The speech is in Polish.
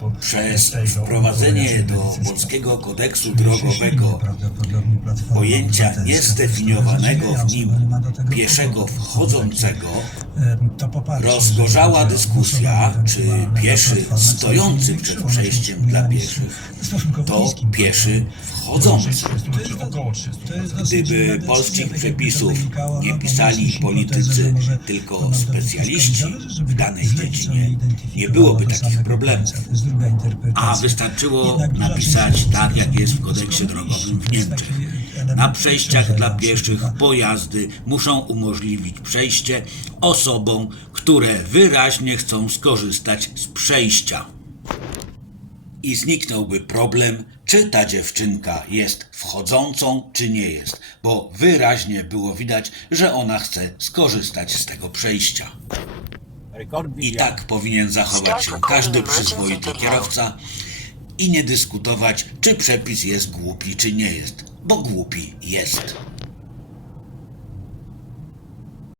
po- Przez tego wprowadzenie do polskiego kodeksu drogowego pojęcia niezdefiniowanego w nim pieszego wchodzącego rozgorzała dyskusja, czy pieszy stojący przed przejściem dla pieszych. to pieszy wchodzący. To jest około 300. To jest dosyć Gdyby polskich przepisów nie pisali politycy, tylko specjaliści w danej dziedzinie, nie byłoby takich problemów. A wystarczyło napisać tak, jak jest w kodeksie drogowym w Niemczech. Na przejściach dla pieszych pojazdy muszą umożliwić przejście osobom, które wyraźnie chcą skorzystać z przejścia. I zniknąłby problem, czy ta dziewczynka jest wchodzącą, czy nie jest, bo wyraźnie było widać, że ona chce skorzystać z tego przejścia. I tak powinien zachować się każdy przyzwoity kierowca i nie dyskutować, czy przepis jest głupi, czy nie jest, bo głupi jest.